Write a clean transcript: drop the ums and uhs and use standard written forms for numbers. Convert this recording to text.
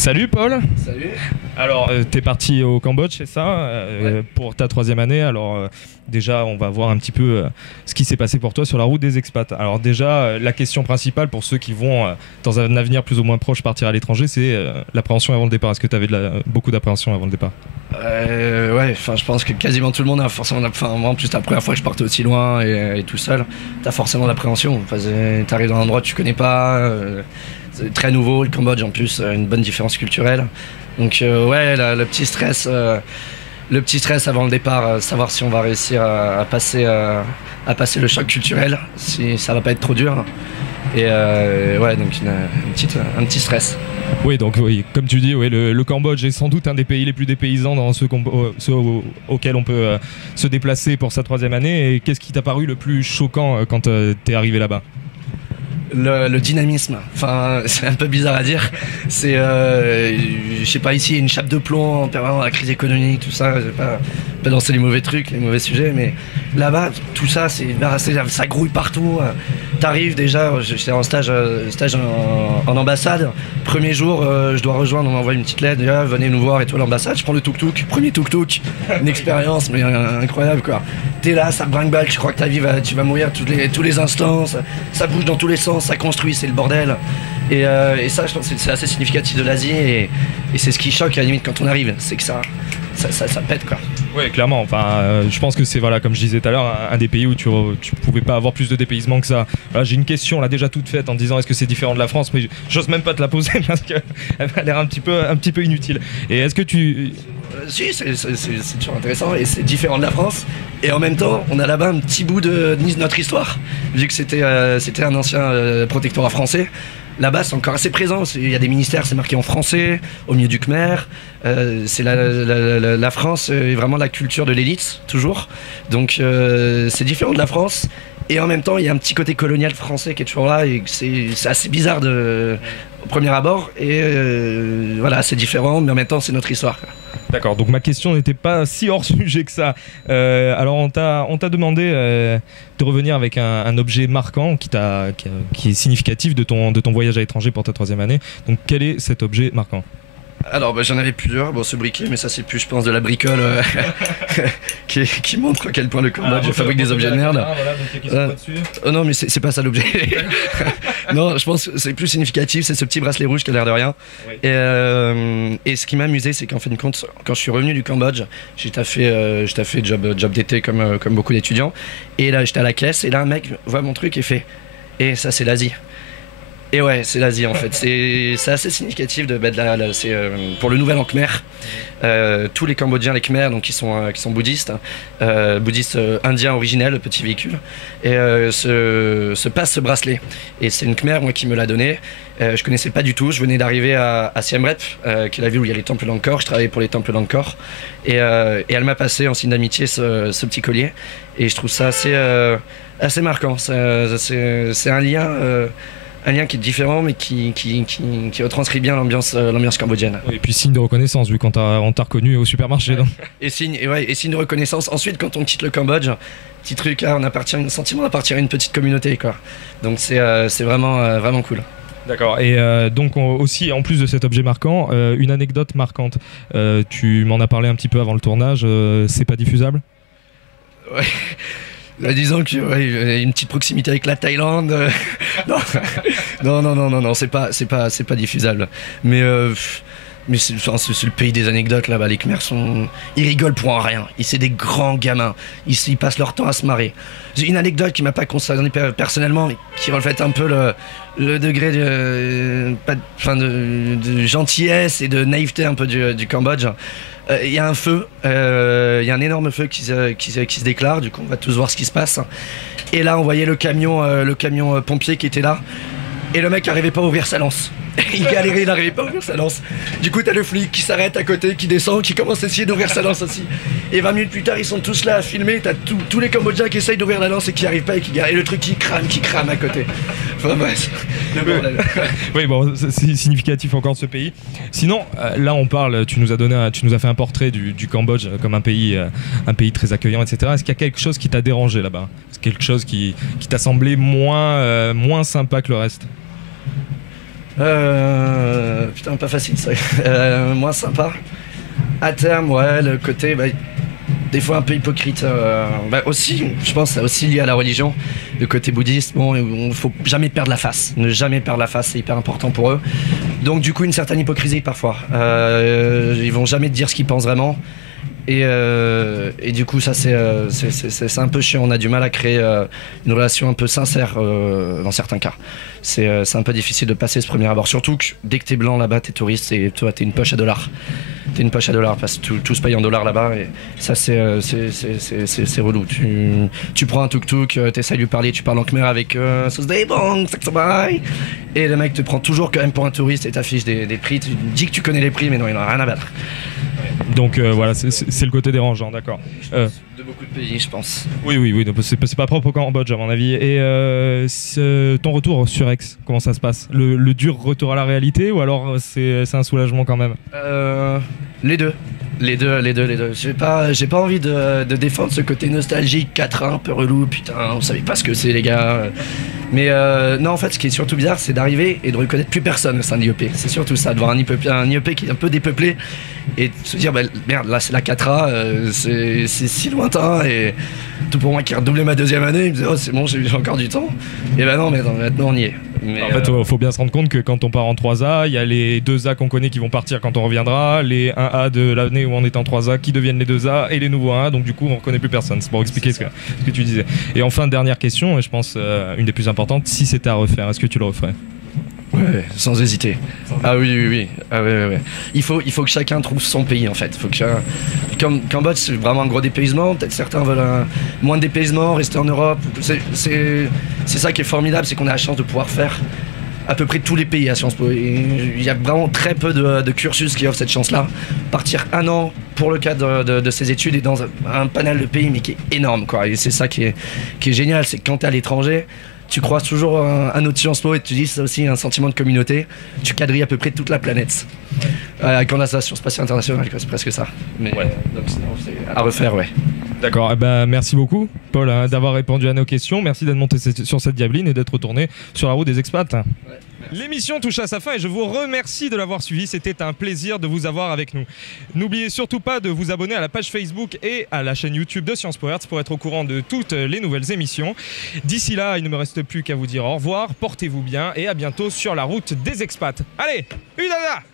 Salut Paul. Salut. Alors, t'es parti au Cambodge, c'est ça, Ouais. pour ta 3e année. Alors, déjà, on va voir un petit peu ce qui s'est passé pour toi sur la route des expats. Alors déjà, la question principale pour ceux qui vont, dans un avenir plus ou moins proche, partir à l'étranger, c'est l'appréhension avant le départ. Est-ce que tu avais beaucoup d'appréhension avant le départ? Ouais, enfin, je pense que quasiment tout le monde a forcément. Enfin, moi, en plus, la première fois que je partais aussi loin et tout seul, t'as forcément l'appréhension. Enfin, t'arrives dans un endroit que tu connais pas. C'est très nouveau, le Cambodge en plus, une bonne différence culturelle. Donc ouais, le petit stress avant le départ, savoir si on va réussir à passer le choc culturel, si ça va pas être trop dur. Et ouais, donc un petit stress. Oui, donc oui, comme tu dis, oui, le Cambodge est sans doute un des pays les plus dépaysants dans ceux auxquels on peut se déplacer pour sa 3e année. Et qu'est-ce qui t'a paru le plus choquant quand t'es arrivé là-bas? Le dynamisme, enfin c'est un peu bizarre à dire, c'est je sais pas, ici il y a une chape de plomb en permanence, la crise économique, tout ça, je vais pas lancer les mauvais trucs, les mauvais sujets, mais là-bas tout ça ça grouille partout. T'arrives déjà, j'étais en stage en ambassade, premier jour je dois rejoindre, on m'envoie une petite lettre, déjà, venez nous voir et toi l'ambassade, je prends le tuk-tuk, premier tuk-tuk, une expérience mais incroyable quoi. T'es là, ça brinque-balle, je crois que ta vie tu vas mourir tous les instants, ça bouge dans tous les sens, ça construit, c'est le bordel. Et ça, je pense que c'est assez significatif de l'Asie et c'est ce qui choque à la limite quand on arrive, c'est que ça pète quoi. Oui, clairement. Enfin, je pense que c'est, voilà, comme je disais tout à l'heure, un des pays où tu pouvais pas avoir plus de dépaysement que ça. Voilà, j'ai une question là déjà toute faite en te disant est-ce que c'est différent de la France, mais j'ose même pas te la poser parce qu'elle a l'air un petit peu inutile. Et est-ce que tu... Si, c'est toujours intéressant et c'est différent de la France. Et en même temps, on a là-bas un petit bout de notre histoire, vu que c'était un ancien protectorat français. Là-bas, c'est encore assez présent. Il y a des ministères, c'est marqué en français, au milieu du Khmer. C'est la France est vraiment la culture de l'élite, toujours. Donc, c'est différent de la France. Et en même temps, il y a un petit côté colonial français qui est toujours là. Et c'est assez bizarre au premier abord. Et voilà, c'est différent, mais en même temps, c'est notre histoire, quoi. D'accord, donc ma question n'était pas si hors sujet que ça. Alors on t'a demandé de revenir avec un objet marquant qui est significatif de ton voyage à l'étranger pour ta 3e année. Donc quel est cet objet marquant? Alors j'en avais plusieurs, bon ce briquet, mais ça c'est plus je pense de la bricole qui montre à quel point le Cambodge fabrique des objets de merde. Oh non mais c'est pas ça l'objet. Non, je pense que c'est plus significatif, c'est ce petit bracelet rouge qui a l'air de rien. Oui. Et ce qui m'a amusé, c'est qu'en fin de compte, quand je suis revenu du Cambodge, j'ai fait job d'été comme beaucoup d'étudiants. Et là j'étais à la caisse et là un mec voit mon truc et fait « Et ça c'est l'Asie ». Et ouais, c'est l'Asie en fait. C'est assez significatif de mettre c'est pour le nouvel an Khmer. Tous les Cambodgiens, les Khmer, donc qui sont bouddhistes, bouddhistes indiens originels, le petit véhicule, et se passent ce bracelet. Et c'est une Khmer moi qui me l'a donné. Je connaissais pas du tout. Je venais d'arriver à Siem Reap, qui est la ville où il y a les temples d'Angkor. Je travaillais pour les temples d'Angkor, et elle m'a passé en signe d'amitié ce petit collier. Et je trouve ça assez marquant. C'est un lien qui est différent mais qui retranscrit bien l'ambiance cambodgienne. Et puis signe de reconnaissance vu quand on t'a reconnu au supermarché. Donc. Et signe de reconnaissance. Ensuite quand on quitte le Cambodge, petit truc, on a sentiment d'appartenir à une petite communauté quoi. Donc c'est vraiment cool. D'accord, et donc aussi en plus de cet objet marquant, une anecdote marquante. Tu m'en as parlé un petit peu avant le tournage, c'est pas diffusable? Ouais. Disons que ouais, une petite proximité avec la Thaïlande. Non, c'est pas diffusable. Mais c'est le pays des anecdotes là-bas. Les Khmers ils rigolent pour un rien. C'est des grands gamins. Ils passent leur temps à se marrer. J'ai une anecdote qui m'a pas concerné personnellement, mais qui reflète un peu le degré de gentillesse et de naïveté un peu du Cambodge. Il y a un feu, il y a un énorme feu qui se déclare, du coup on va tous voir ce qui se passe. Et là on voyait le camion pompier qui était là, et le mec n'arrivait pas à ouvrir sa lance. Il galérait, il n'arrivait pas à ouvrir sa lance. Du coup t'as le flic qui s'arrête à côté, qui descend, qui commence à essayer d'ouvrir sa lance aussi. Et 20 minutes plus tard ils sont tous là à filmer, t'as tous les Cambodgiens qui essayent d'ouvrir la lance et qui n'y arrivent pas, et le truc qui crame à côté. Enfin bref, le bordel. Oui bon, c'est significatif encore de ce pays. Sinon là on parle, tu nous as fait un portrait du Cambodge comme un pays très accueillant, etc. Est-ce qu'il y a quelque chose qui t'a dérangé là-bas? Est-ce quelque chose qui t'a semblé moins sympa que le reste? Putain, pas facile ça. Moins sympa. À terme, ouais, le côté des fois un peu hypocrite. Aussi, je pense, c'est aussi lié à la religion. Le côté bouddhiste, bon, il faut jamais perdre la face. Ne jamais perdre la face, c'est hyper important pour eux. Donc du coup, une certaine hypocrisie parfois. Ils vont jamais te dire ce qu'ils pensent vraiment. Et du coup, ça c'est un peu chiant. On a du mal à créer une relation un peu sincère dans certains cas. C'est un peu difficile de passer ce premier abord. Surtout que dès que t'es blanc là-bas, t'es touriste et toi t'es une poche à dollars. T'es une poche à dollars parce que tout se paye en dollars là-bas. Et ça c'est relou. Tu prends un tuk-tuk, t'essayes de lui parler, tu parles en khmer avec et le mec te prend toujours quand même pour un touriste et t'affiche des prix. Tu dis que tu connais les prix, mais non, il en a rien à battre. Donc voilà, c'est le côté dérangeant, d'accord. De beaucoup de pays, je pense. Oui, c'est pas propre au Cambodge à mon avis. Et ton retour sur Aix, comment ça se passe? Le dur retour à la réalité ou alors c'est un soulagement quand même? Les deux. J'ai pas envie de défendre ce côté nostalgique, 4-1, un peu relou, putain, on savait pas ce que c'est les gars. Mais non, en fait, ce qui est surtout bizarre, c'est d'arriver et de reconnaître plus personne au sein de l'IEP. C'est surtout ça, de voir un IEP qui est un peu dépeuplé et de se dire, merde, là c'est la 4A, c'est si lointain et tout pour moi qui a redoublé ma deuxième année, il me disait, oh c'est bon, j'ai encore du temps. Et non, mais maintenant on y est. Mais en fait, faut bien se rendre compte que quand on part en 3A, il y a les 2A qu'on connaît qui vont partir quand on reviendra, les 1A de l'année où on est en 3A qui deviennent les 2A et les nouveaux 1A, donc du coup on reconnaît plus personne. C'est pour expliquer ce que tu disais. Et enfin, dernière question, et je pense une des plus importantes, si c'était à refaire, est-ce que tu le referais? Ouais, sans hésiter. Ah oui. Ah ouais. Il faut que chacun trouve son pays en fait. Comme Cambodge, c'est vraiment un gros dépaysement. Peut-être certains veulent moins de dépaysement, rester en Europe. C'est ça qui est formidable, c'est qu'on a la chance de pouvoir faire à peu près tous les pays à Sciences Po. Il y a vraiment très peu de cursus qui offrent cette chance-là. Partir un an pour le cadre de ses études et dans un panel de pays, mais qui est énorme, quoi. Et c'est ça qui est génial, c'est que quand t'es à l'étranger, tu croises toujours un autre Sciences Po et tu dis c'est aussi un sentiment de communauté. Tu quadrilles à peu près toute la planète. Quand on a ça sur Spatial International, c'est presque ça. Mais ouais. Donc c'est à refaire, ouais. D'accord, merci beaucoup Paul d'avoir répondu à nos questions. Merci d'être monté sur cette diabeline et d'être retourné sur la route des expats. Ouais. L'émission touche à sa fin et je vous remercie de l'avoir suivi. C'était un plaisir de vous avoir avec nous. N'oubliez surtout pas de vous abonner à la page Facebook et à la chaîne YouTube de Sciences Po Hertz pour être au courant de toutes les nouvelles émissions. D'ici là, il ne me reste plus qu'à vous dire au revoir, portez-vous bien et à bientôt sur la route des expats. Allez, Udada!